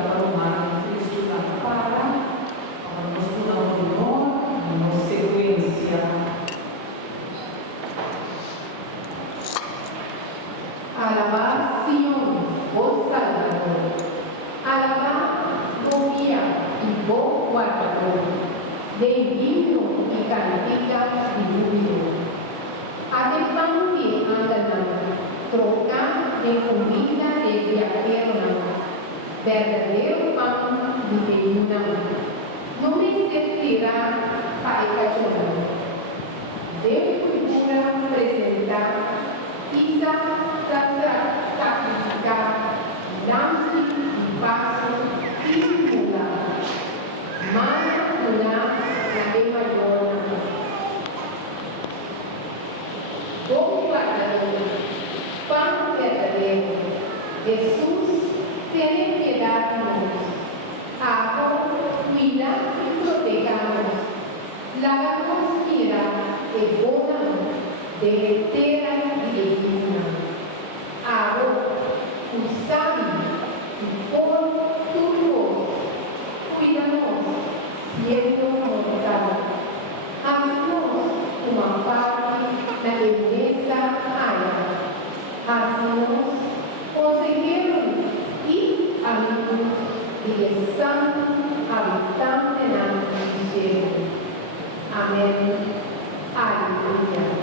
paromar Cristo na para a postura honor na sequência. Alabad Sion, vos Salvador. Alabad, vos guía y vos guardador. De himno y cantica diluvio. Adepante andanam, trocar de comida de viajero, verdadeiro pão de reino. Não resistirá para cachorro. Deus procura apresentar Isa sacrificar, dá-se e passo e mudar. Mana mudar na Emaiona. Bom guardador, pão verdadeiro, Jesus, tem piedade de nós. Água, cuida e protejamos. Lava-nos mira e bona, derretera e divina. Água, o sábio, o povo, tudo, cuida-nos, siendo mortal. Haz-nos uma parte na beleza área. Haz-nos conseguir e amigos de santo habitante na cielo. Amém. Aleluia.